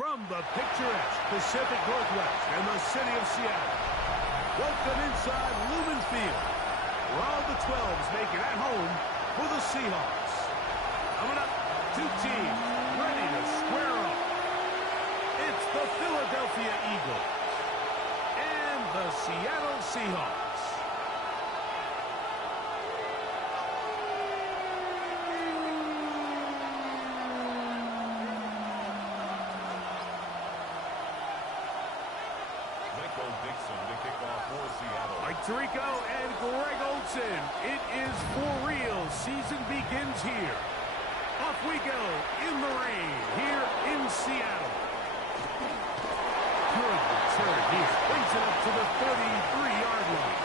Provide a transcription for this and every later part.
From the picturesque Pacific Northwest and the city of Seattle, welcome inside Lumen Field, where all the 12s make it at home for the Seahawks. Coming up, two teams ready to square off. It's the Philadelphia Eagles and the Seattle Seahawks. Mike Tirico and Greg Olsen. It is for real. Season begins here. Off we go in the rain here in Seattle. Good return here. Brings it up to the 33-yard line.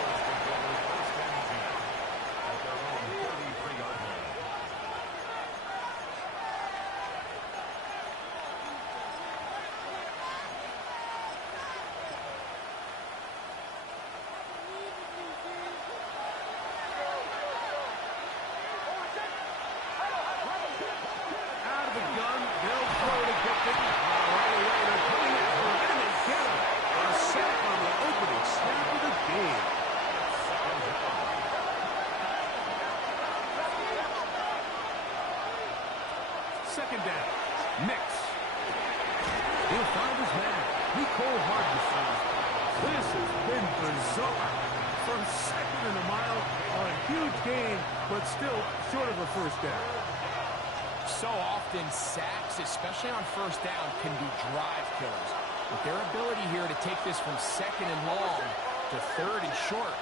Second down. Mix. He'll find his man. Nicole Hardison. This has been bizarre. From second and a mile, a huge gain, but still short of a first down. So often, sacks, especially on first down, can be drive killers. With their ability here to take this from second and long to third and short,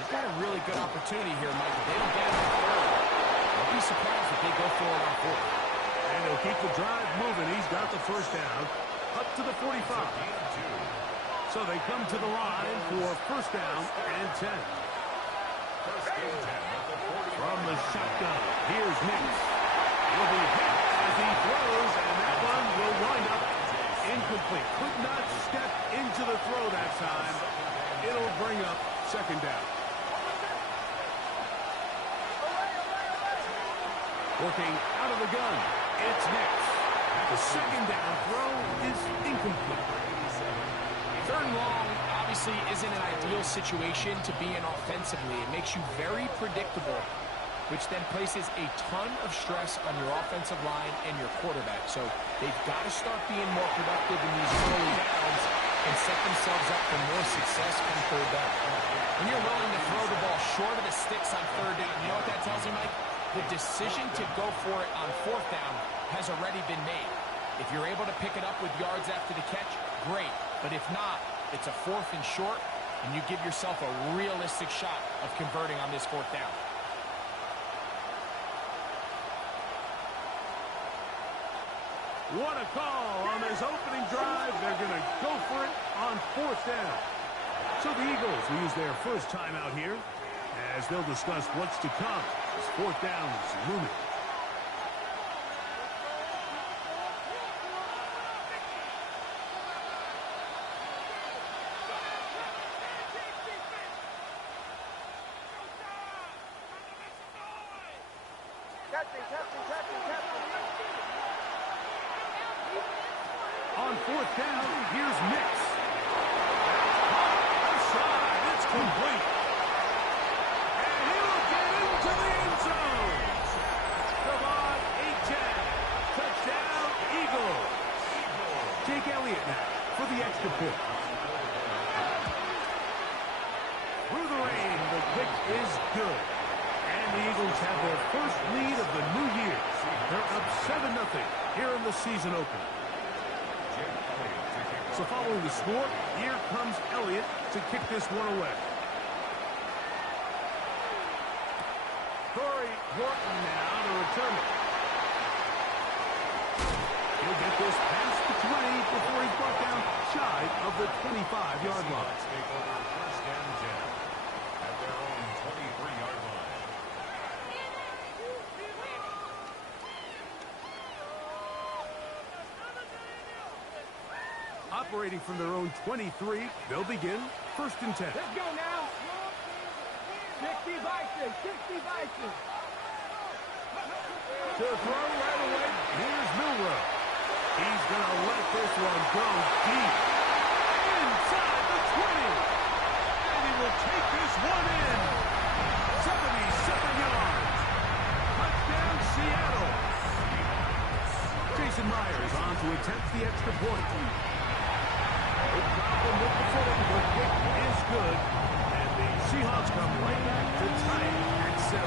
they've got a really good opportunity here, Mike. If they don't get it on third, don't be surprised if they go for it on fourth. And he'll keep the drive moving. He's got the first down up to the 45. So they come to the line for first down and 10. From the shotgun, here's Mix. He'll be hit as he throws, and that one will wind up incomplete. Could not step into the throw that time. It'll bring up second down. Working out of the gun. It's Nix. The second down throw is incomplete. Third and long obviously isn't an ideal situation to be in offensively. It makes you very predictable, which then places a ton of stress on your offensive line and your quarterback. So they've got to start being more productive in these early downs and set themselves up for more success on third down. When you're willing to throw the ball short of the sticks on third down, you know what that tells you, Mike? The decision to go for it on fourth down has already been made. If you're able to pick it up with yards after the catch, great. But if not, it's a fourth and short, and you give yourself a realistic shot of converting on this fourth down. What a call on this opening drive. They're going to go for it on fourth down. So the Eagles will use their first time out here as they'll discuss what's to come as fourth down is looming. On fourth down, here's Mix. Outside, it's complete. And he'll get into the end zone. Come on, 8-10. Touchdown, Eagles. Jake Elliott now for the extra point. Through the rain, the kick is good. And the Eagles have their first lead of the new year. They're up 7-0 here in the season opener. So following the score, here comes Elliott to kick this one away. Corey Horton now to return it. He'll get this past the 20 before he's brought down shy of the 25-yard line. Take over first and 10 at their own 23-yard line. Operating from their own 23, they'll begin first and 10. Let's go now. 60 Vikings, 60 Vikings. To throw right away, here's Milrow. He's going to let this one go deep. Inside the 20. And he will take this one in. 77 yards. Touchdown, Seattle. Jason Myers on to attempt the extra point. No problem with the footing. The kick is good. And the Seahawks come right back to tie it at 7.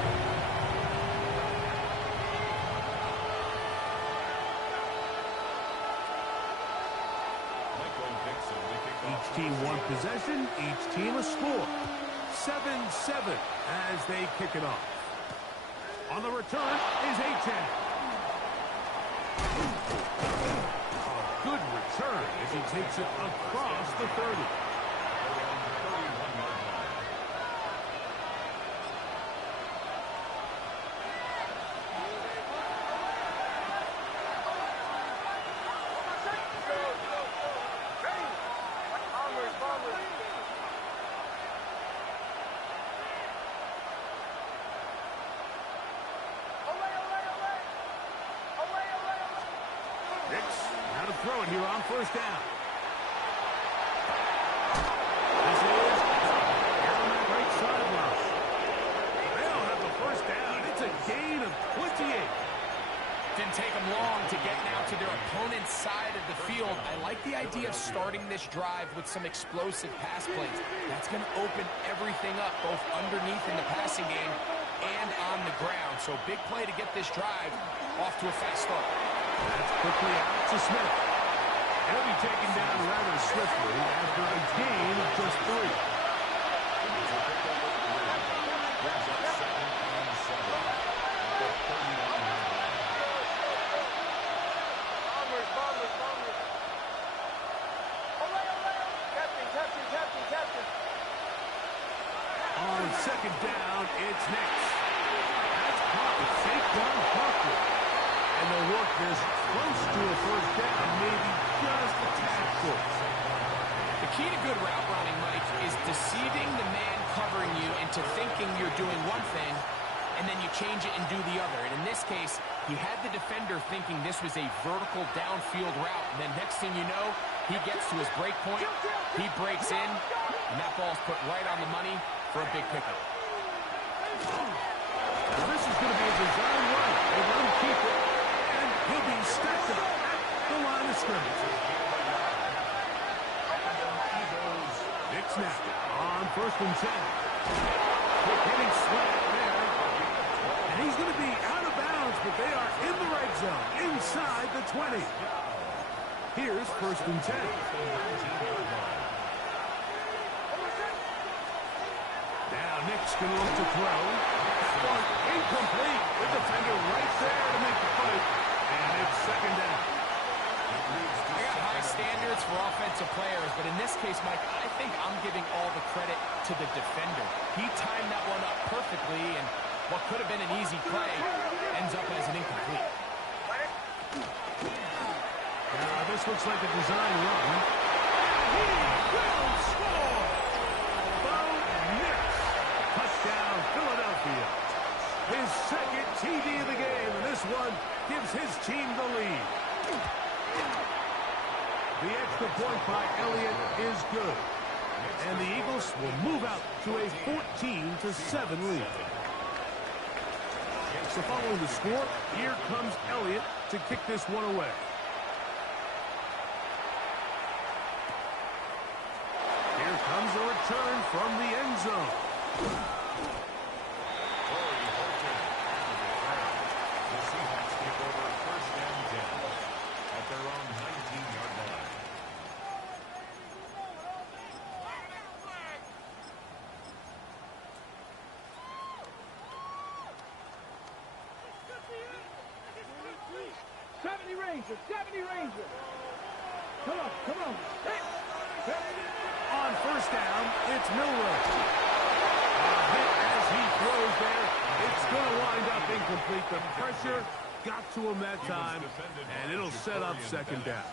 Each team one possession, each team a score. 7-7 as they kick it off. On the return is A-Chan. A good return as he takes it across the 30. Now to throw it here on first down. This is on that right sideline. They'll have the first down. It's a gain of 28. Didn't take them long to get now to their opponent's side of the field. I like the idea of starting this drive with some explosive pass plays. That's going to open everything up, both underneath in the passing game and on the ground. So big play to get this drive off to a fast start. That's quickly out to Smith. He'll be taken down rather swiftly after a gain of just 3. On second down, it's Nix. That's caught with Saquon Barkley. And they'll work this close to a first down, maybe just a tad close. The key to good route running, Mike, is deceiving the man covering you into thinking you're doing one thing, and then you change it and do the other. And in this case, he had the defender thinking this was a vertical downfield route. And then next thing you know, he gets to his break point, he breaks in, and that ball's put right on the money for a big pickup. Now this is going to be a design run. They let him keep it, and he'll be stacked up at the line of scrimmage. Nick snap on first and 10. Quick hitting slant there. And he's going to be out of bounds, but they are in the red zone, inside the 20. Here's first and 10. Now Nick's going to look to throw. That one incomplete. The defender right there to make the fight. And it's second down. I got high standards for offensive players, but in this case, Mike, I think I'm giving all the credit to the defender. He timed that one up perfectly, and what could have been an easy play ends up as an incomplete. Now this looks like a design run. He will score! Bo Nix. Touchdown, Philadelphia. His second TD of the game, and this one gives his team the lead. The extra point by Elliott is good. And the Eagles will move out to a 14-7 lead. So following the score, here comes Elliott to kick this one away. Here comes a return from the end zone. The Seahawks take over first and 10 at their own 19-yard line. Come on. On first down, it's Milroe. A hit as he throws there. It's going to wind up incomplete. The pressure got to him that time, and it'll set up second down.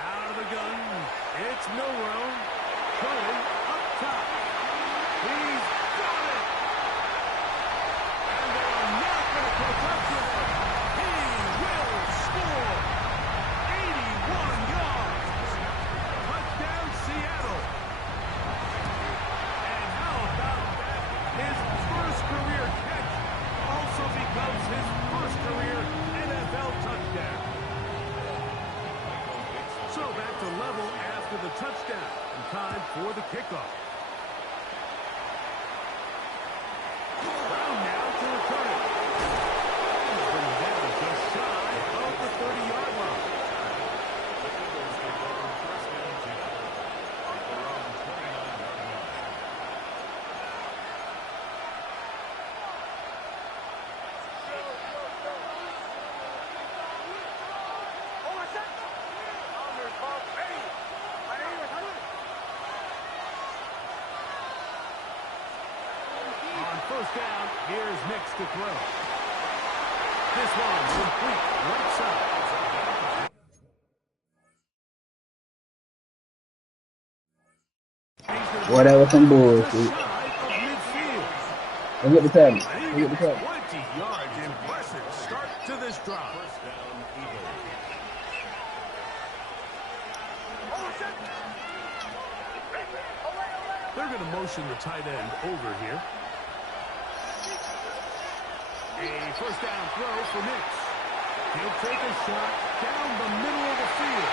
Out of the gun, it's Milroe. Curry up top. He's got it. And they are not going to catch up to him. He will score. 81 yards. Touchdown, Seattle. And how about that? His first career catch also becomes his first career NFL touchdown. So back to level after the touchdown. And time for the kickoff. Brown now to return it. Bring it down just shy of the 30-yard line. First down, here's Nix to throw. This one complete right side. Boy, that was some bullshit. Look at the time. Look at the time. 20 yards. Impressive start to this drive. First down, Eagles. They're going to motion the tight end over here. A first down throw for Nix. He'll take a shot down the middle of the field.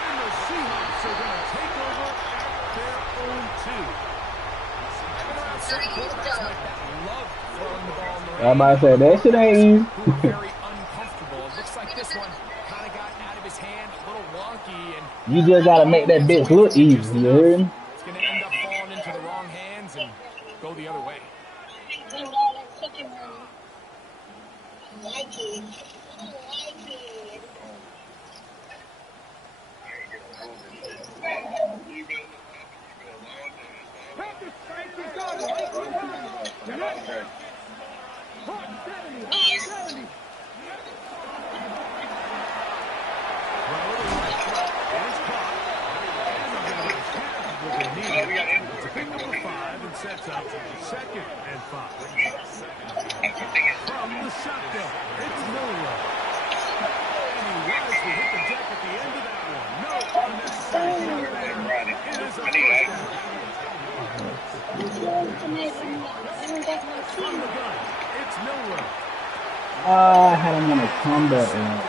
And the Seahawks are going to take over at their own 2. I might say that shit ain't easy. Very uncomfortable. It looks like this one kind of got out of his hand, a little wonky, and You just gotta make that bitch look easy, you heard me? it's going to end up falling into the wrong hands and go the other way. Sets up 2nd and 5. From the shotgun, it's Miller. And he wisely hit the deck at the end of that one. No unnecessary shot there. It is a first down. From the gun, it's Miller. I had him on a combat route.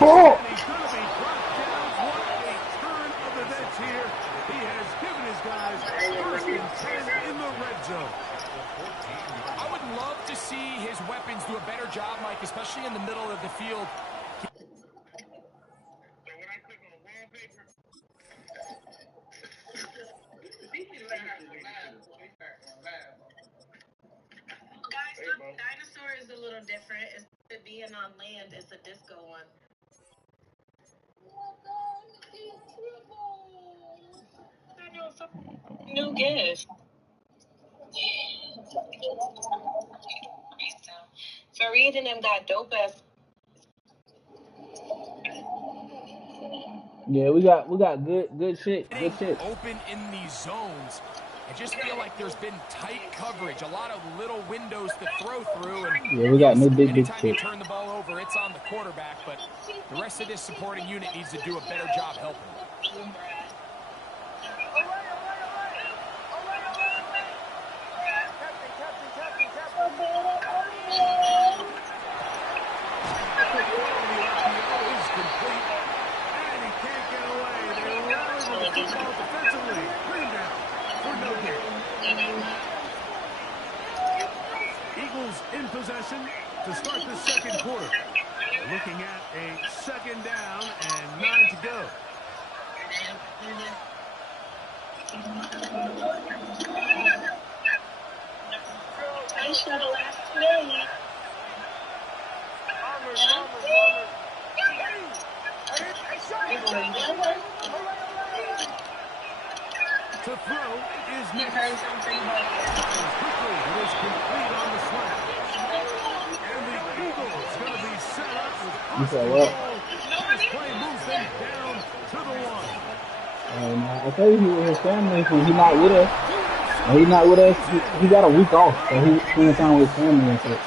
Oh! He's going to be brought down. What a turn of events here. He has given his guys 1st and 10 in the red zone. I would love to see his weapons do a better job, Mike, especially in the middle of the field. Dinosaur is a little different. Instead of being on land, it's a disco one. New gift. Fareed and them got dope ass. Yeah, we got good shit. Open in these zones. I just feel like there's been tight coverage, a lot of little windows to throw through. And Yeah, we got no big anytime you shit. turn the ball over, it's on the quarterback. But the rest of this supporting unit needs to do a better job helping. Eagles in possession to start the 2nd quarter. We're looking at a 2nd down and 9 to go. I should have last minute. To throw is Nix. Quickly, it is complete on the slant. And the Eagles going to be set up with You said what? this play moves them down to the 1. And I tell you, he with his family, when he not with us. When he not with us, he got a week off, so he spending time with his family and shit. Yeah,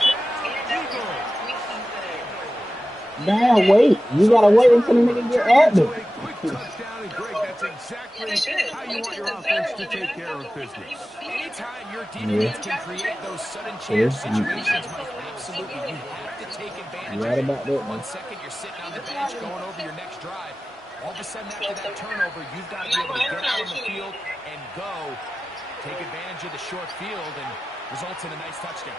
that was last week he said. Damn, wait. You So gotta the wait until the turnover nigga get turned into active. a quick touchdown, and Greg, that's Yeah, they exactly should. how you We want just your deserve offense to one the take last care of couple of weeks. We business. beat them. Anytime your Yeah. defense can create those sudden It change is. situations, Mike, absolutely, you have to take You advantage of right it. about that, One though. second, you're sitting on the bench going over your next drive. All of a sudden, after that turnover, you've got to be able to get out on the field and go, take advantage of the short field, and results in a nice touchdown.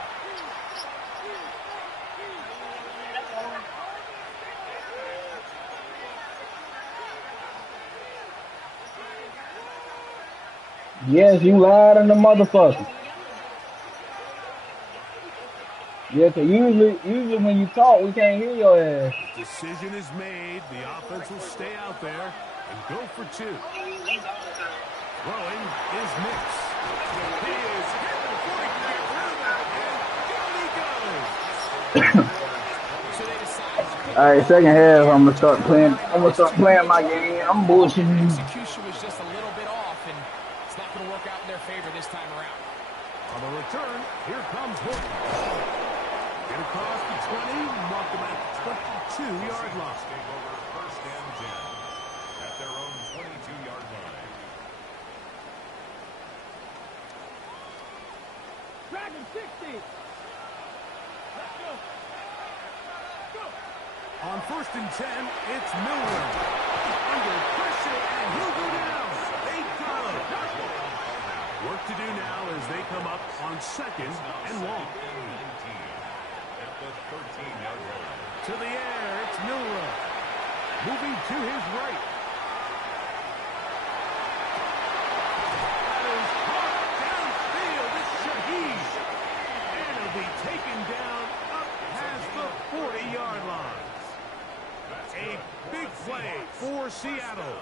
Yes, you lied on the motherfucker. Yeah, 'cause usually when you talk, we can't hear your ass. The decision is made. The offense will stay out there and go for two. Throwing is Mix. He is hit before he can get rid of it, and down he goes. So they decide. All right, second half, I'm gonna start playing. I'm gonna start playing my game. I'm bullshitting. Execution was just a little bit off, and it's not going to work out in their favor this time around. On the return, here comes Horton. Get across the 20, mark them at the 22-yard line. Take over first and 10 at their own 22-yard line. Dragon 60. Let's go. Go. On first and 10, it's Miller. Under pressure, and he'll go down. They got him. Work to do now as they come up on second and long. At the 13-yard line. To the air, it's Milrow. Moving to his right. That is hard downfield. It's Shaheed. And he'll be taken down up past the 40-yard line. A big play for Seattle.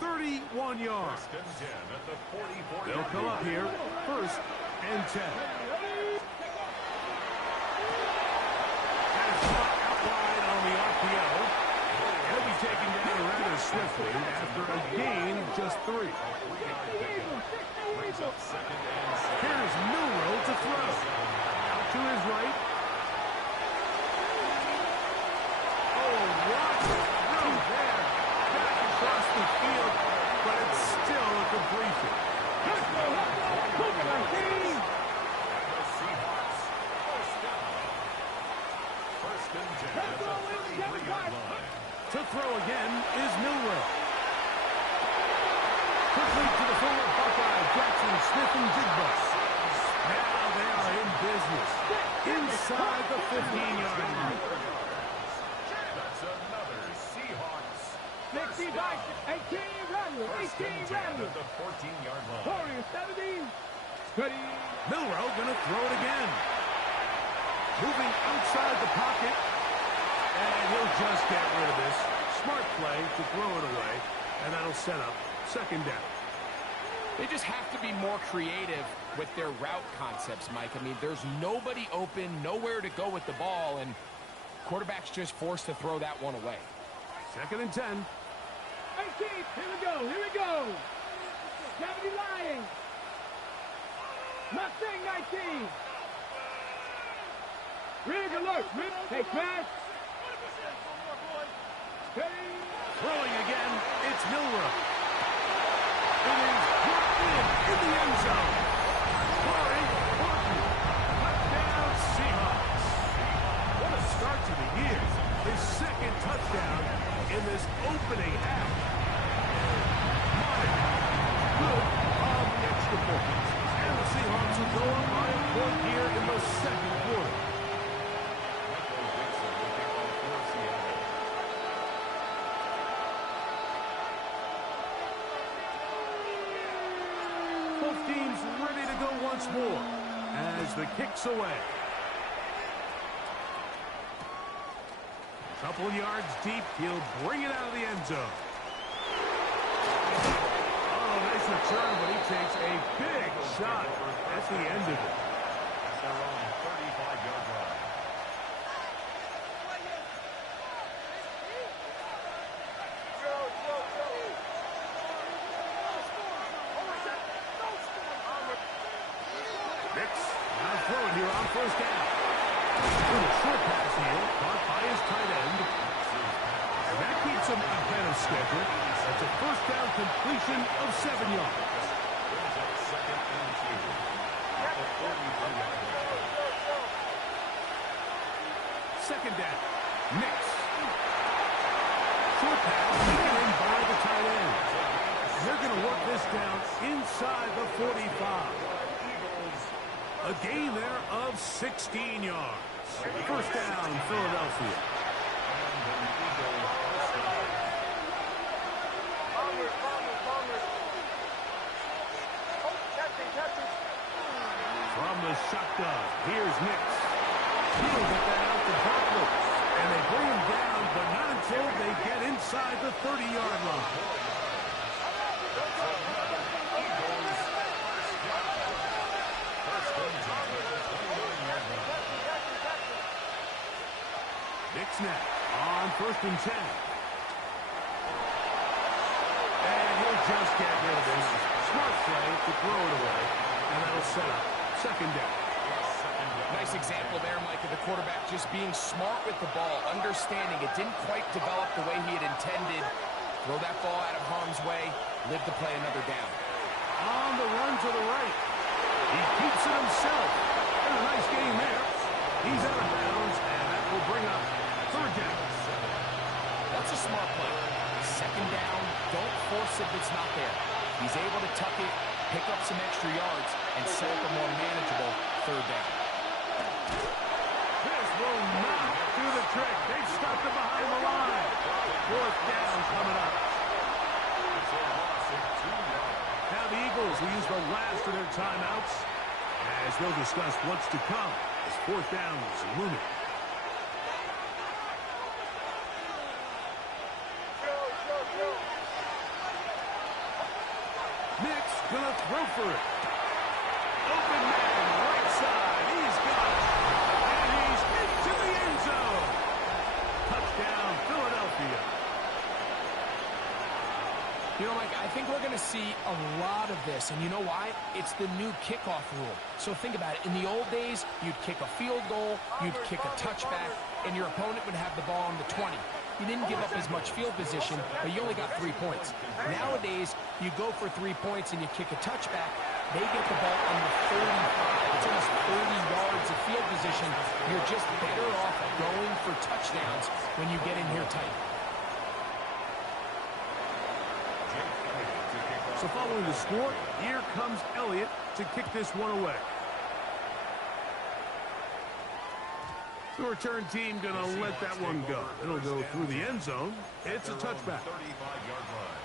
31 yards. First and 10 at the 44. They'll come up here, first and 10. Has shot out wide on the RPO. He'll be taken down rather swiftly after a gain of just 3. Here's Milrow to throw. Out to his right. Oh, what a throw there. Back across the field, but it's still a completion. Let's go. Look at my team. The Seahawks first down. First and 10 at the 33-yard line. To throw again is Milrow. Quickly to the former Buckeye, Jackson, Smith, and Jigba. Now they are in business. Inside the 15-yard line. That's another Seahawks. 60 back. 18 Randall. First 18 and 10 Randall. at the 14-yard line. Warrior 70. Steady. Milrow going to throw it again. Moving outside the pocket. And he'll just get rid of this. Smart play to throw it away. And that'll set up second down. They just have to be more creative with their route concepts, Mike. I mean, there's nobody open, nowhere to go with the ball, and quarterback's just forced to throw that one away. Second and 10. 18. Here we go. Here we go. 70 lying. Mustang 19. Rig alert. Hey, Chris. Steady. Throwing again, it's Milrow. It is dropped in the end zone. Corey Horton. Touchdown Seahawks. What a start to the year. His second touchdown in this opening half. Good on the extra point. And the Seahawks will go up by a point here in the second quarter. Both teams ready to go once more as the kick's away. A couple yards deep, he'll bring it out of the end zone. Oh, nice return, but he takes a big shot at the end of it. At their own 35-yard line. first down. With a short pass here, caught by his tight end. And that keeps him ahead of schedule. That's a first down completion of 7 yards. Second and 2. At the 43-yard line. Second down. Mix. Short pass taken in by the tight end. They're going to work this down inside the 45. A gain there of 16 yards. First down, Philadelphia. From the shotgun, here's Nix. He'll get that out to Barkley. And they bring him down, but not until they get inside the 30-yard line. Nix now on 1st and 10. And he'll just get rid of this. Smart play to throw it away. And that'll set up second down. Nice example there, Mike, of the quarterback just being smart with the ball, understanding it didn't quite develop the way he had intended. Throw that ball out of harm's way, live to play another down. On the run to the right. He keeps it himself. And a nice game there. He's out of bounds, and that will bring up third down. That's a smart play. Second down, don't force it if it's not there. He's able to tuck it, pick up some extra yards, and set up a more manageable third down. This will not do the trick. They've stopped it behind the line. Fourth down coming up. Now the Eagles will use the last of their timeouts as they'll discuss what's to come as fourth down is looming. Nix gonna throw for it. Open man, right side. He's got it. And he's into the end zone. Touchdown, Philadelphia. You know, Mike, I think we're going to see a lot of this, and you know why? It's the new kickoff rule. So think about it. In the old days, you'd kick a field goal, you'd kick a touchback, and your opponent would have the ball on the 20. You didn't give up as much field position, but you only got 3 points. Nowadays, you go for 3 points and you kick a touchback, they get the ball on the 35. It's almost 30 yards of field position. You're just better off going for touchdowns when you get in here tight. So following the score, here comes Elliott to kick this one away. The return team going to let that one go. It'll go through the end zone. It's a touchback. 35-yard line.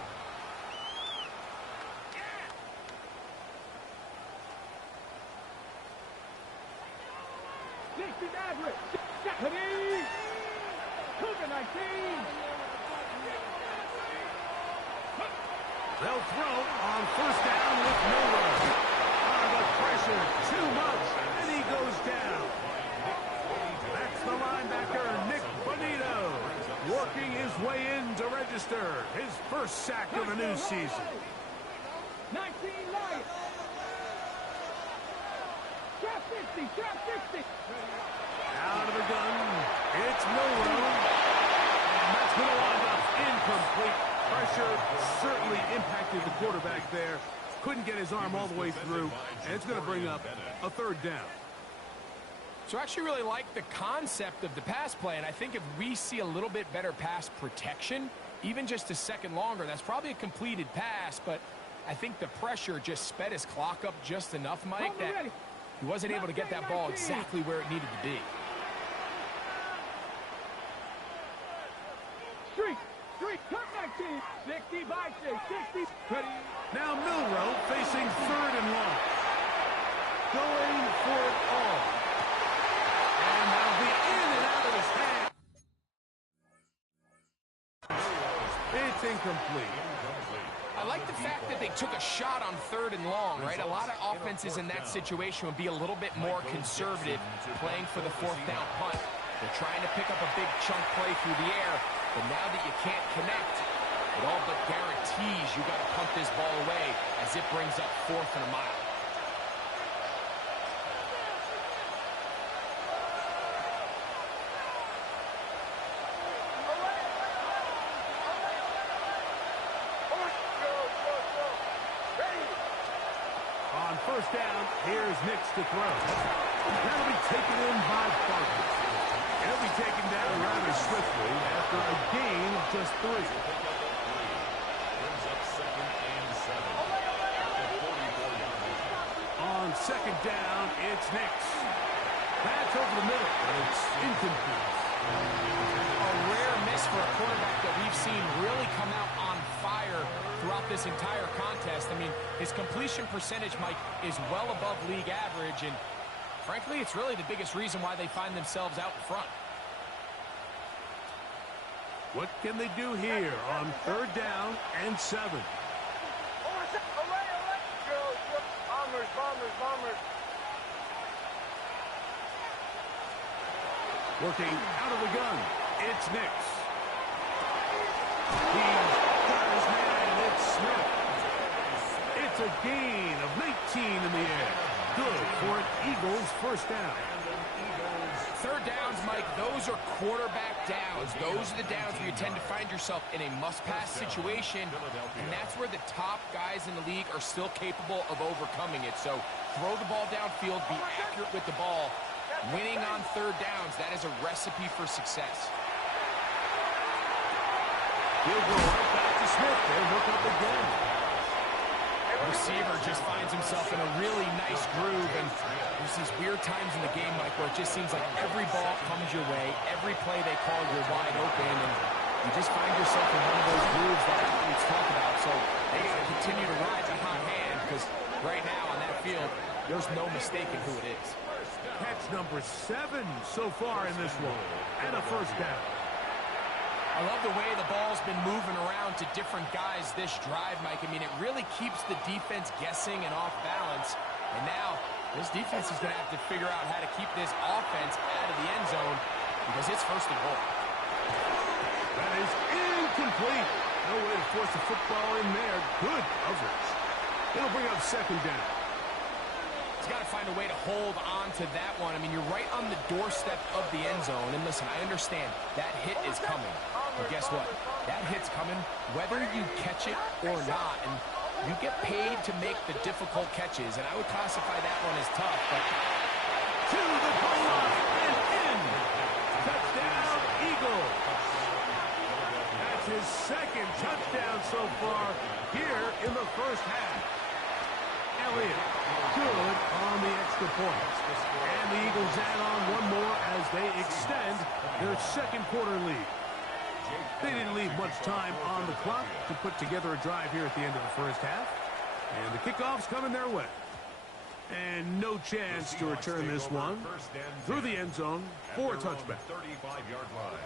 They'll throw on first down with no run. The pressure, too much, and he goes down. That's the linebacker, Nick Bonito, working his way in to register his first sack of the new season. 19 Lions. Trap 50, trap 50. Out of the gun, it's Milrow, and that's going to wind up incomplete. Pressure certainly impacted the quarterback there. Couldn't get his arm all the way through, and it's going to bring up a third down. So I actually really like the concept of the pass play, and I think if we see a little bit better pass protection, even just a second longer, that's probably a completed pass, but I think the pressure just sped his clock up just enough, Mike, that he wasn't able to get that ball exactly where it needed to be. Street, cut 19. 60 by 60. Ready. Now Milrow facing third and long. Going for it all. And that'll be in and out of his hand. It's incomplete. I like the fact that they took a shot on third and long, right? A lot of offenses in that situation would be a little bit more conservative playing for the fourth down punt. They're trying to pick up a big chunk play through the air, but now that you can't connect, it all but guarantees you got to punt this ball away as it brings up 4th and a mile. first down. Here's Nix to throw. That'll be taken in by Barkley. He'll be taken down rather swiftly after a gain of just 3. Brings up 2nd and 7. At the 44-yard line. On second down, it's Nix. That's over the middle, but it's incomplete. A rare miss for a quarterback that we've seen really come out on fire throughout this entire contest. I mean, his completion percentage, Mike, is well above league average, and frankly, it's really the biggest reason why they find themselves out in front. What can they do here on 3rd down and 7? Working out of the gun, it's Nix. He's got his man, it's Smith. It's a gain of 19 in the air. Good for an Eagles first down. 3rd downs, Mike, those are quarterback downs. Those are the downs where you tend to find yourself in a must-pass situation, and that's where the top guys in the league are still capable of overcoming it. So throw the ball downfield, be accurate with the ball. Winning on 3rd downs, that is a recipe for success. He'll go right back to Smith. They'll hook up again. Receiver just finds himself in a really nice groove, and there's these weird times in the game, Mike, where it just seems like every ball comes your way, every play they call, you're wide open, and you just find yourself in one of those grooves that athletes talk about. So they got to continue to ride the hot hand, because right now on that field, there's no mistaking who it is. Catch number 7 so far in this one, and a first down. I love the way the ball's been moving around to different guys this drive, Mike. I mean, it really keeps the defense guessing and off balance. And now, this defense is going to have to figure out how to keep this offense out of the end zone because it's 1st and goal. That is incomplete. No way to force the football in there. Good coverage. It'll bring up 2nd down. He's got to find a way to hold on to that one. I mean, you're right on the doorstep of the end zone. And listen, I understand that hit is coming. But guess what? That hit's coming whether you catch it or not. And you get paid to make the difficult catches. And I would classify that one as tough. But to the goal line and in. Touchdown, Eagles. That's his 2nd touchdown so far here in the first half. Elliott, good on the extra point. And the Eagles add on one more as they extend their 2nd quarter lead. They didn't leave much time on the clock to put together a drive here at the end of the first half. And the kickoff's coming their way. And no chance to return this one through the end zone for a touchback. 35-yard line.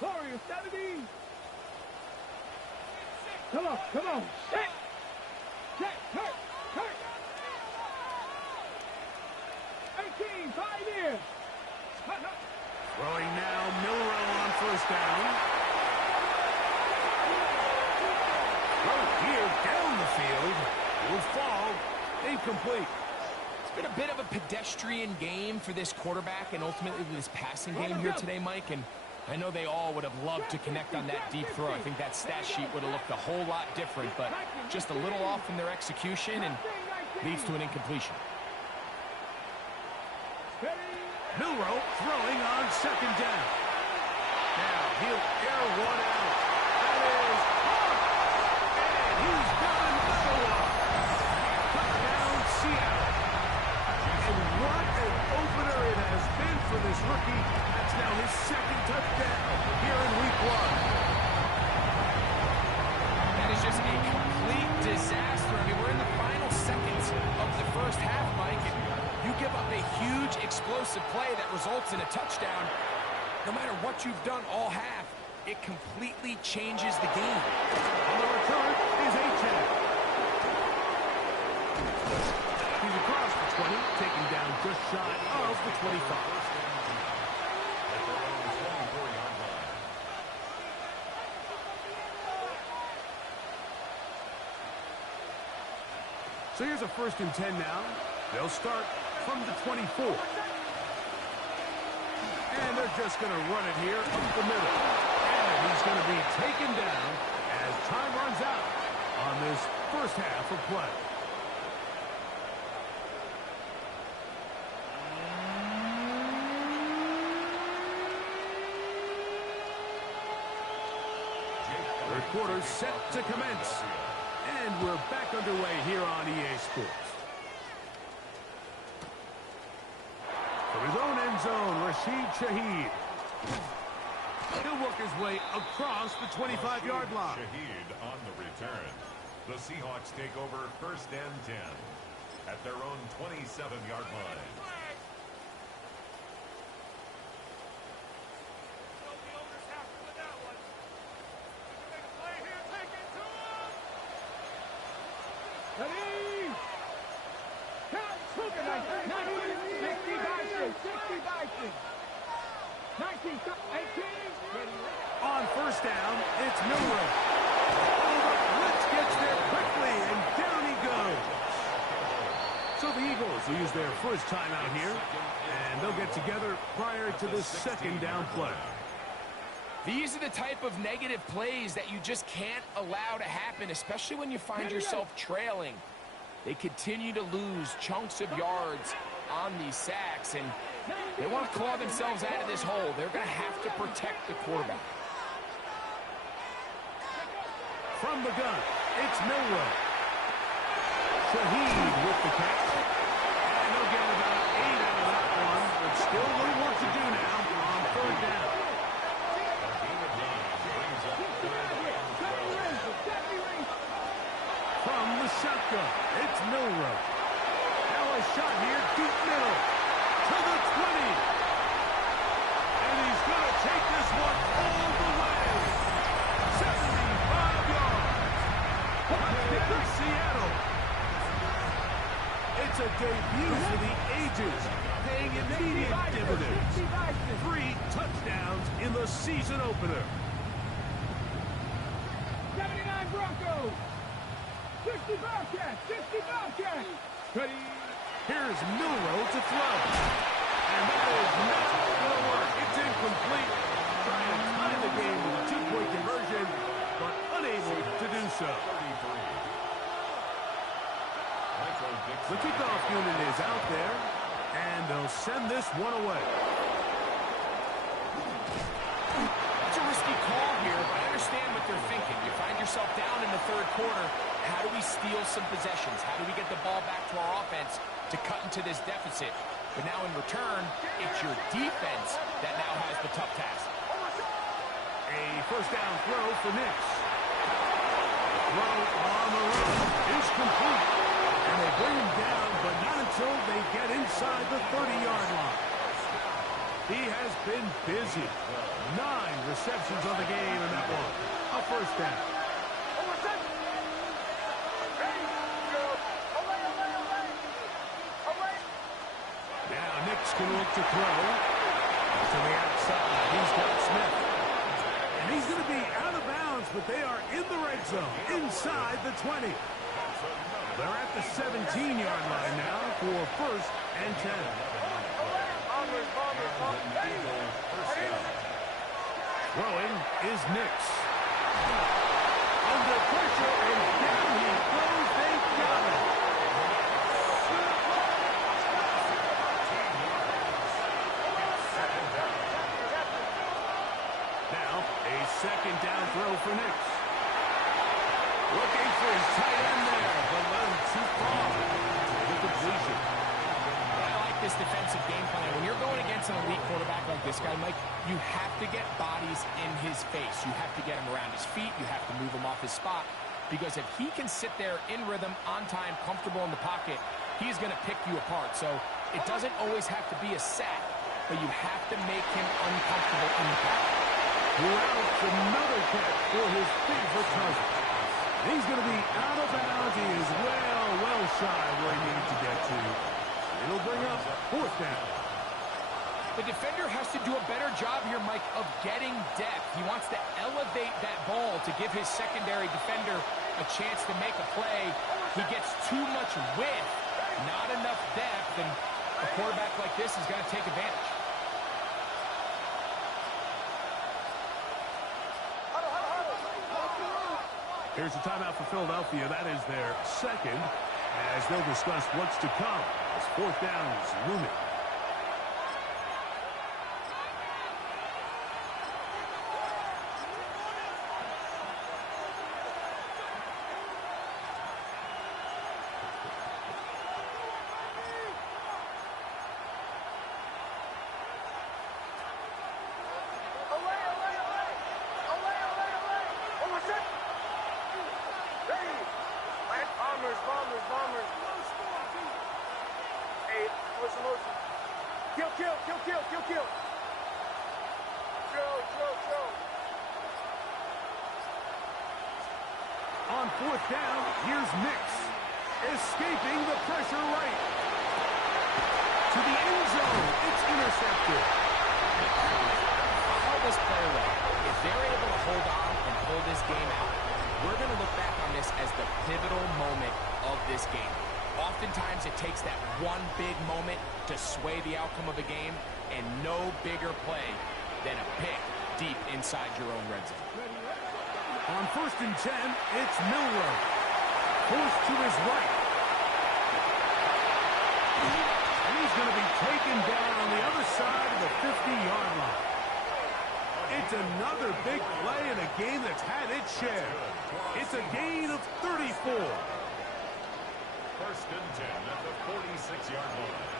Warrior 70. Come on, come on. Set. Set. Hurt. Hurt. 18, 5 in. Throwing now, Milrow on first down. Throw here down the field. Will fall. Incomplete. it's been a bit of a pedestrian game for this quarterback and ultimately this passing game here today, Mike. And I know they all would have loved to connect on that deep throw. I think that stat sheet would have looked a whole lot different, but just a little off in their execution and leads to an incompletion. Milrow throwing on second down. Now he'll air one out. That is caught. And he's got another one. Touchdown, Seattle. And what an opener it has been for this rookie. That's now his second touchdown here in week 1. That is just a complete disaster. I mean, we're in the final seconds of the first half, Mike, and you give up a huge explosive play that results in a touchdown. No matter what you've done all half, it completely changes the game. On the return is Achane. He's across the 20, taking down just shy of the 25. So here's a 1st and 10 now. They'll start from the 24. And they're just going to run it here up the middle. And he's going to be taken down as time runs out on this first half of play. Third quarter set to commence. And we're back underway here on EA Sports. From his own end zone, Rashid Shaheed. He'll work his way across the 25-yard line. Shaheed on the return. The Seahawks take over first and 10 at their own 27-yard line. Ready? Count, took it, 60 Vikings. 19, 18. On first down, it's Milroe. Oh, but Blitz gets there quickly, and down he goes. So the Eagles will use their first timeout here, and they'll get together prior to the second down play. These are the type of negative plays that you just can't allow to happen, especially when you find yourself trailing. They continue to lose chunks of yards on these sacks, and they want to claw themselves out of this hole. They're going to have to protect the quarterback. From the gun, it's Milroe. Shaheed with the catch. And they'll get about 8 out of that one, but still a little work to do now on third down. From the shotgun, it's Milroe. Now a shot here, deep middle, to the 20. And he's going to take this one all the way. 75 yards. Touchdown, Seattle. It's a debut for the ages, paying immediate dividends. 3 touchdowns in the season opener. 79 Broncos. 60 Bobcats. 60 Bobcats. Ready? Here's Milroe to throw. And that is not going to work. It's incomplete. Trying to tie the game with a 2-point conversion, but unable to do so. The kickoff unit is out there, and they'll send this one away. It's a risky call here, but I understand what they're thinking. You find yourself down in the third quarter. How do we steal some possessions? How do we get the ball back to our offense to cut into this deficit? But now in return, it's your defense that now has the tough task. A first down throw for Nix. Throw on the run is complete. And they bring him down, but not until they get inside the 30-yard line. He has been busy. 9 receptions on the game in that one. A first down. Now Nix can look to throw. To the outside, he's got Smith. And he's going to be out of bounds, but they are in the red zone, inside the 20. They're at the 17-yard line now for first and 10. Throwing is Nix. Under pressure and down he goes. They got it. Now a second down throw for Nix. Looking for his tight end there, but let him too far. The completion. I like this defensive game plan. When you're going against an elite quarterback like this guy, Mike, you have to get bodies in his face. You have to get him around his feet. You have to move him off his spot. Because if he can sit there in rhythm, on time, comfortable in the pocket, he's going to pick you apart. So it doesn't always have to be a sack, but you have to make him uncomfortable in the pocket. Throughout another catch for his favorite target. He's going to be out of bounds. He is well shy where he needed to get to. It'll bring up fourth down. The defender has to do a better job here, Mike, of getting depth. He wants to elevate that ball to give his secondary defender a chance to make a play. He gets too much width, not enough depth, and a quarterback like this is going to take advantage. Here's a timeout for Philadelphia. That is their second, as they'll discuss what's to come as fourth down is looming. On fourth down, here's Nix, escaping the pressure right. To the end zone, it's intercepted. Follow this play away. If they're able to hold on and pull this game out, we're going to look back on this as the pivotal moment of this game. Oftentimes, it takes that one big moment to sway the outcome of a game, and no bigger play than a pick deep inside your own red zone. On 1st and 10, it's Milroe. Forced to his right. And he's going to be taken down on the other side of the 50-yard line. It's another big play in a game that's had its share. It's a gain of 34. 1st and 10 at the 46-yard line.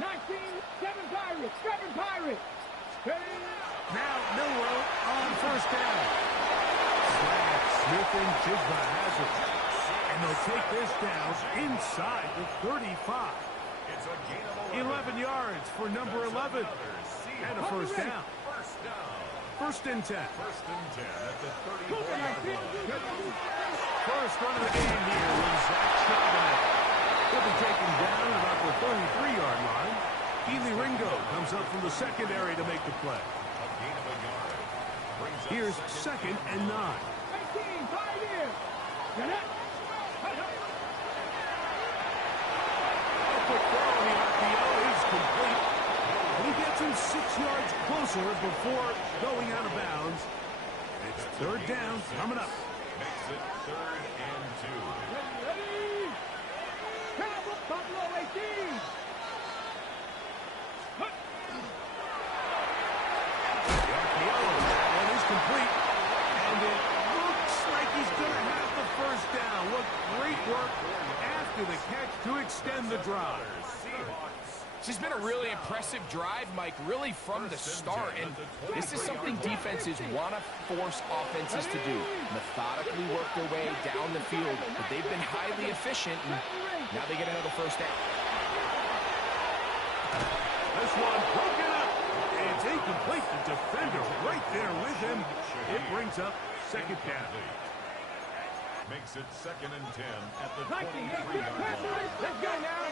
19, 7 Pirates, 7 Pirates. Now Milroe on 1st down. Slap, Smith and Jigba has it. And they'll take this down inside the 35. It's a gain of 11 yards for number 11. And a 1st down. 1st and 10. 1st and 10 at the 34-yard line. First run of the game here was Zach Charbonnet. He'll be taken down at about the 33-yard line. Keely Ringo comes up from the secondary to make the play. A gain of a yard. Brings up Here's 2nd and 9. 18, Pioneer. A quick throw on the RPO is complete. And he gets him 6 yards closer before going out of bounds. It's 3rd down coming up. Makes it 3rd and 2. Ready. Buffalo 18. That one is complete. And it looks like he's going to have the 1st down. What great work after the catch to extend the drive. This has been a really impressive drive, Mike, really from the start. And this is something defenses want to force offenses to do. Methodically work their way down the field. But they've been highly efficient, and now they get another 1st down. This one broken up. It's incomplete. The defender right there with him. It brings up 2nd down. Makes it 2nd and 10 at the 23-yard line. Let's go now.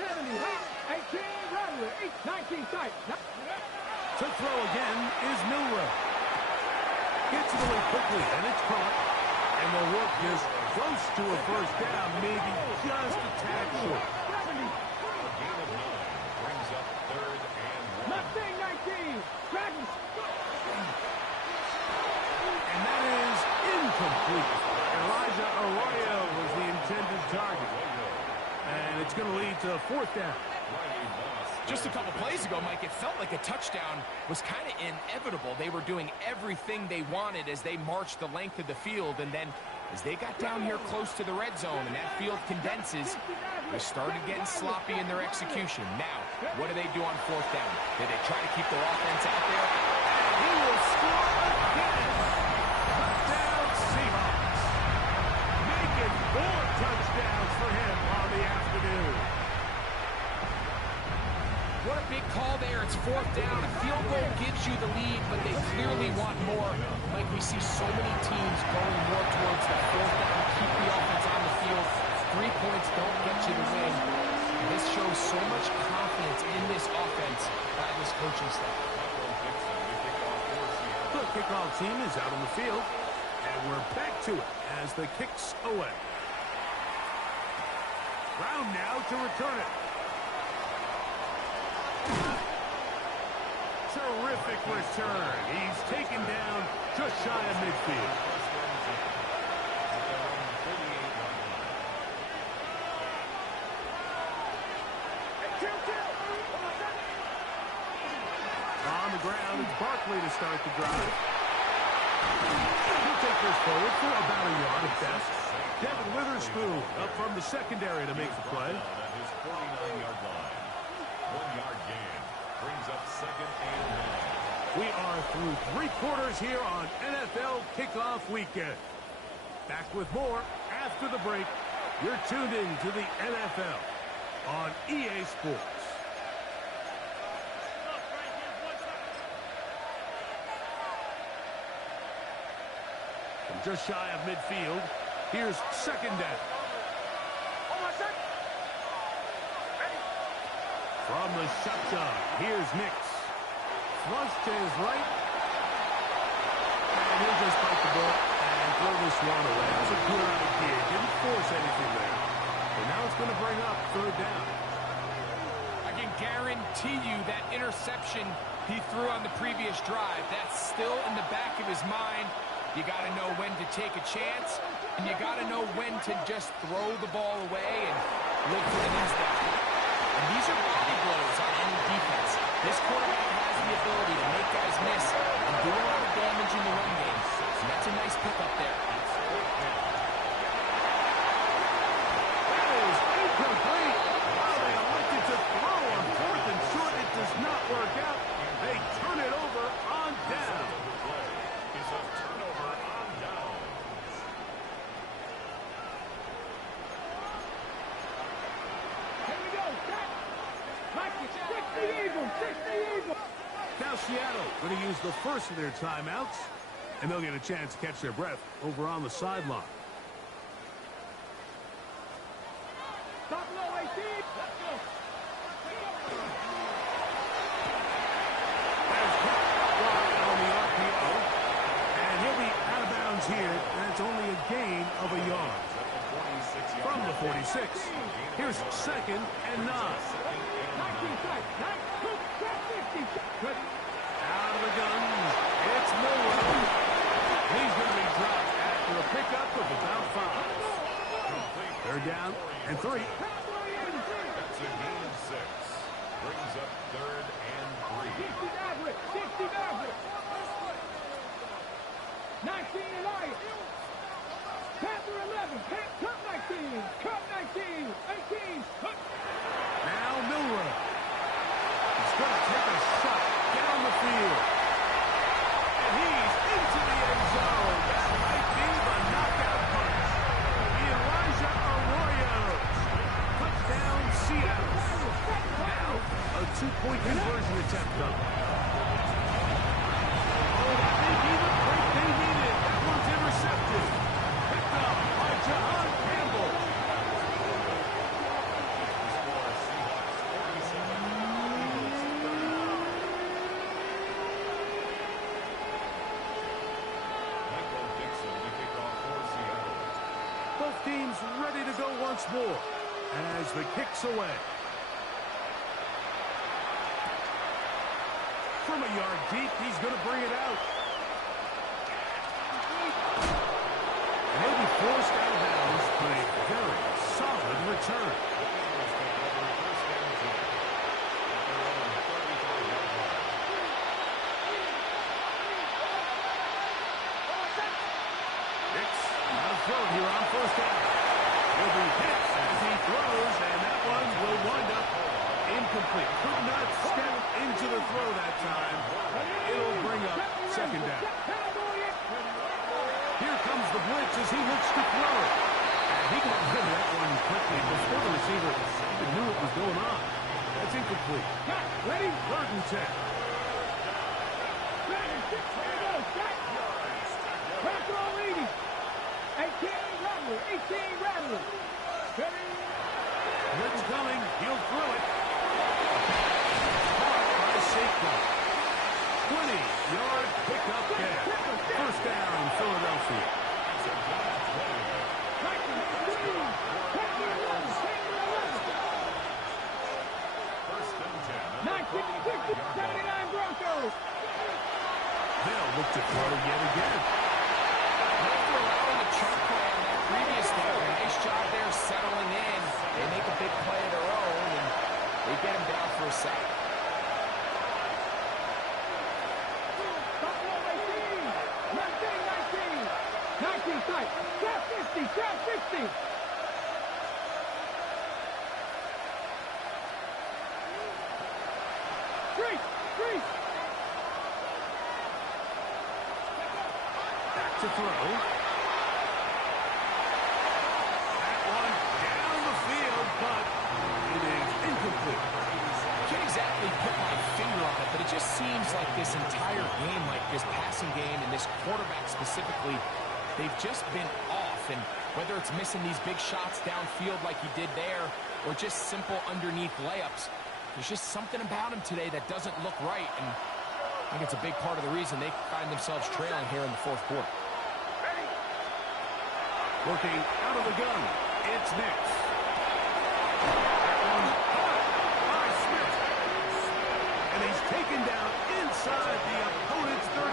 70, 18, runner, 19 tight. To throw again is Milroe. Gets it away quickly, and it's caught. And the work is close to a 1st down, maybe just a tad short. A gain of 9 brings up 3rd and 1. Mustang 19, Dragons. And that is incomplete. Elijah Arroyo was the intended target. And it's going to lead to 4th down. Just a couple plays ago, Mike, it felt like a touchdown was kind of inevitable. They were doing everything they wanted as they marched the length of the field. And then as they got down here close to the red zone and that field condenses, they started getting sloppy in their execution. Now, what do they do on 4th down? Did they try to keep their offense out there? He will score again. Touchdown Seahawks. Making 4 touchdowns for him on the afternoon. What a big call there. It's 4th down. A field goal gives you the lead, but they clearly want more. Like we see so many teams going more towards the 4th down, keep the offense on the field. 3 points don't get you the win. This shows so much confidence in this offense by this coaching staff. The kickoff team is out on the field, and we're back to it as the kick's away. Brown now to return it. Terrific return. He's taken down just shy of midfield. On the ground, it's Barkley to start the drive. He'll take this forward for about a yard at best. Devin Witherspoon up from the secondary to make the play. At his 49-yard line. 1 yard gain. Brings up second and 9. We are through 3 quarters here on NFL Kickoff Weekend. Back with more after the break. You're tuned in to the NFL on EA Sports. From just shy of midfield, here's second down. From the shotgun, here's Nix. Flush to his right. And he'll just bite the ball and throw this one away. That was a good idea. Didn't force anything there. And now it's going to bring up third down. I can guarantee you that interception he threw on the previous drive, that's still in the back of his mind. You got to know when to take a chance, and you got to know when to just throw the ball away and look for the next down. And these are body blows on any defense. This quarterback has the ability to make guys miss and do a lot of damage in the run game. And that's a nice pickup there. That is incomplete. Wow, they elected to throw on 4th and short. It does not work out. They turn it over on down. It's a turnover on down. Here we go. Mikey, 60 Eagles, 60 Eagles. Now Seattle going to use the first of their timeouts, and they'll get a chance to catch their breath over on the sideline. Stop low, 18. Let's go. That's wide on the RPO, and he'll be out of bounds here, and it's only a gain of a yard. From the 46, here's second and 9. 19 side. 50. Good. Out of the gun, it's Miller. He's going to be dropped after a pickup of about 5. They're down and 3. That's a gain of 6. Brings up third and 3. 60 Maverick. 19 Elias. Panther 11. Cup 19. Cup 19. 18. Now Miller. He's going to take a shot down the field. And he's into the end zone. That might be the knockout punch. The Elijah Arroyos. Touchdown Seattle. Now a 2-point conversion attempt coming. Oh, that may be the break they needed. That one's intercepted. Picked up by John Campbell. Both teams ready to go once more as the kick's away. From a yard deep, he's going to bring it out. And he'll be forced out of bounds, but a very solid return. Nix out of throw here on first down. He'll be hit as he throws, and that one will wind up incomplete. Could not step into the throw that time. It'll bring up second down. Here comes the blitz as he looks to throw. And he got rid of that one quickly before the receiver even knew what was going on. That's incomplete. Ready? Third and 10. Pass 80. 18 Rattler. 18 Rattler. Ready? Blitz coming. He'll throw it. Caught by Saquon. 20-yard pickup there. First down, Philadelphia. First and 10. 79 Broncos. They'll look to throw yet again. After allowing the chunk play on that previous down, nice job there settling in. They make a big play of their own, and they get him down for a sack. Buffalo 18. 19 tight. Trap 50. Trap 50. Three. Back to throw. That one down the field, but it is incomplete. I can't exactly put my finger on it, but it just seems like this entire game, like this passing game and this quarterback specifically, they've just been off. And whether it's missing these big shots downfield like he did there or just simple underneath layups, there's just something about him today that doesn't look right. And I think it's a big part of the reason they find themselves trailing here in the fourth quarter. Looking out of the gun, it's Nix. That one caught by Smith. And he's taken down inside the opponent's 35.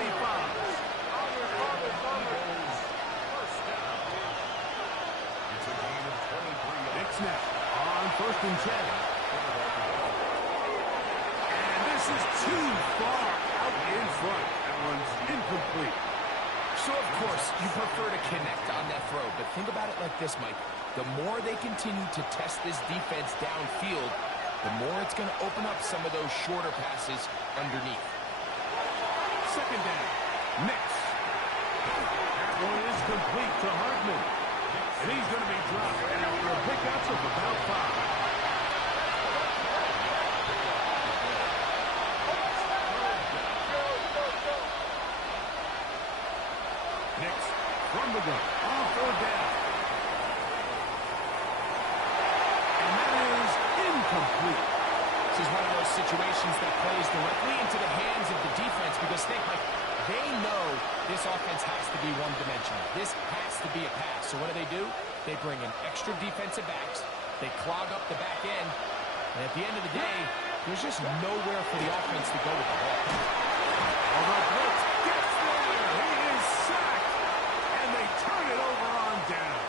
Nix now on 1st and 10. And this is too far out in front. That one's incomplete. So, of course, you prefer to connect on that throw, but think about it like this, Mike. The more they continue to test this defense downfield, the more it's going to open up some of those shorter passes underneath. 2nd down. Nix. That one is complete to Hartman. And he's going to be dropped after a pickup of about 5. From the gun, on 4th down. And that is incomplete. This is one of those situations that plays directly into the hands of the defense because they know this offense has to be one-dimensional. This has to be a pass. So what do? They bring in extra defensive backs. They clog up the back end. And at the end of the day, there's just nowhere for the offense to go with the ball. Although Brooks gets there, he is sacked. And they turn it over on down.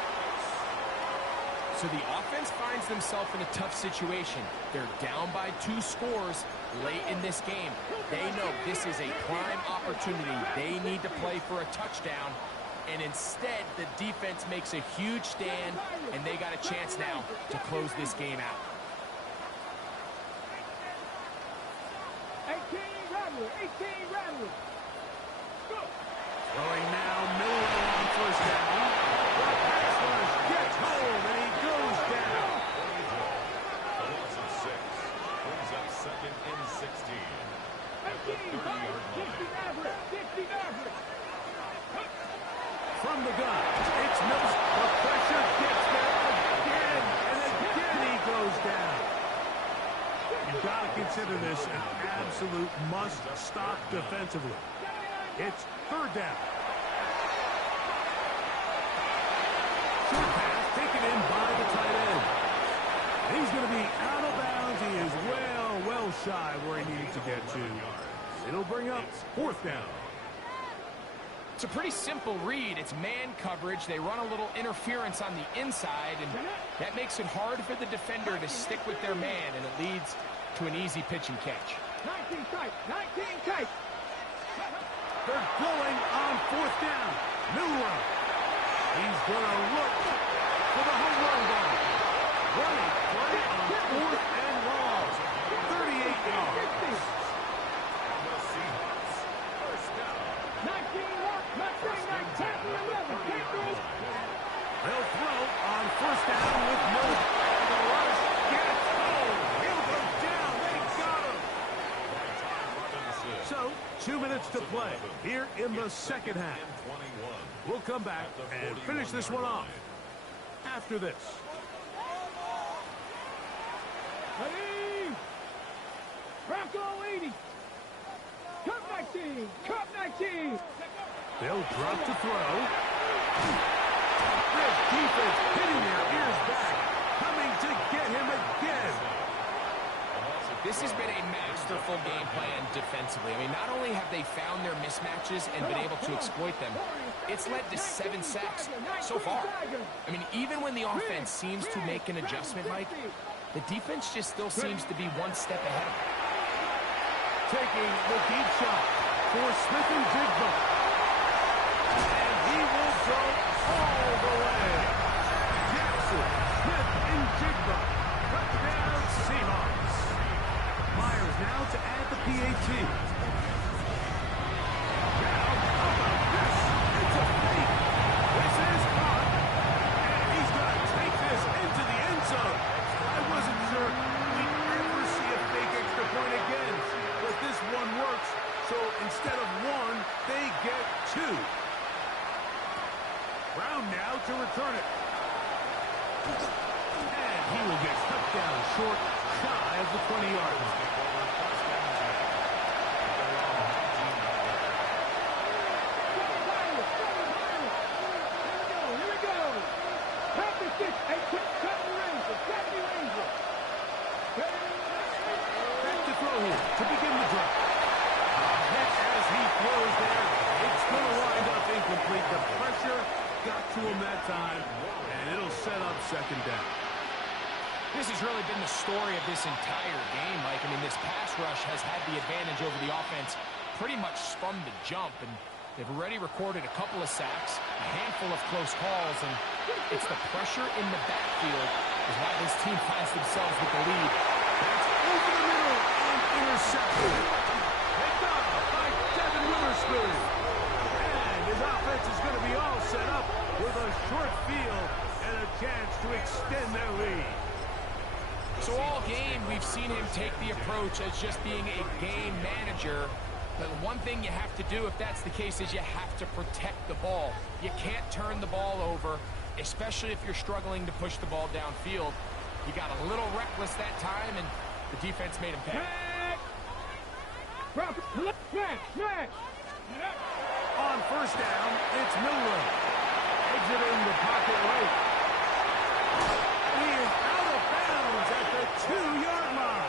So the offense finds themselves in a tough situation. They're down by 2 scores late in this game. They know this is a prime opportunity. They need to play for a touchdown. And instead, the defense makes a huge stand, and they got a chance now to close this game out. 18 Rattler. Go. Throwing now, Miller on 1st down. The pass rush gets home, and he goes down. A loss of 6 brings up 2nd and 16 at the 30-yard line. 60 Maverick. From the gun, it's Mills. The pressure gets there again, and again he goes down. You've got to consider this an absolute must-stop defensively. It's 3rd down. Short pass taken in by the tight end. He's going to be out of bounds. He is well shy where he needed to get to. It'll bring up 4th down. It's a pretty simple read. It's man coverage. They run a little interference on the inside, and that makes it hard for the defender to stick with their man, and it leads to an easy pitch and catch. 19 tight. They're going on 4th down. Milrow. He's going to look for the home run ball. Running play on 4th and long. 38 yards. The Seahawks, first down. 19 tackle 11. They'll throw on 1st down with Miller. And the rush gets home. He'll go down. They got him. So, 2 minutes to play here in the 2nd half. We'll come back and finish this one off after this. Ready? Bronco 80. Cup 19. They'll drop to throw. This defense hitting their ears back. Coming to get him again. This has been a masterful game plan defensively. I mean, not only have they found their mismatches and been able to exploit them, it's led to 7 sacks so far. I mean, even when the offense seems to make an adjustment, Mike, the defense just still seems to be one step ahead of them. Taking the deep shot for Smith and Jigba. And he will go all the way. Jackson, Smith, and Jigba. Touchdown, Seahawks. Myers now to add the PAT. Now, how about this? It's a fake. This is caught. And he's going to take this into the end zone. I wasn't sure we'd ever see a fake extra point again. But this one works. So instead of 1, they get 2. Brown now to return it. And he will get cut down short, shy of the 20-yard line. Here we go. Practice this. Hey, quick, cut the Ranger. Back to throw here to begin the drive. Hit as he throws there. It's going to wind up incomplete. The pressure got to him that time, and it'll set up second down. This has really been the story of this entire game, Mike. I mean, this pass rush has had the advantage over the offense pretty much from the jump, and they've already recorded a couple of sacks, a handful of close calls, and it's the pressure in the backfield is why this team finds themselves with the lead. That's over the middle and intercepted. Picked up by Devin Witherspoon. And his offense is going to be all set up with a short field and a chance to extend their lead. So all game, we've seen him take the approach as just being a game manager. But one thing you have to do, if that's the case, is you have to protect the ball. You can't turn the ball over, especially if you're struggling to push the ball downfield. He got a little reckless that time, and the defense made him pay. Smash. On first down, it's Miller. Exiting the pocket right. And he is out of bounds at the 2-yard line.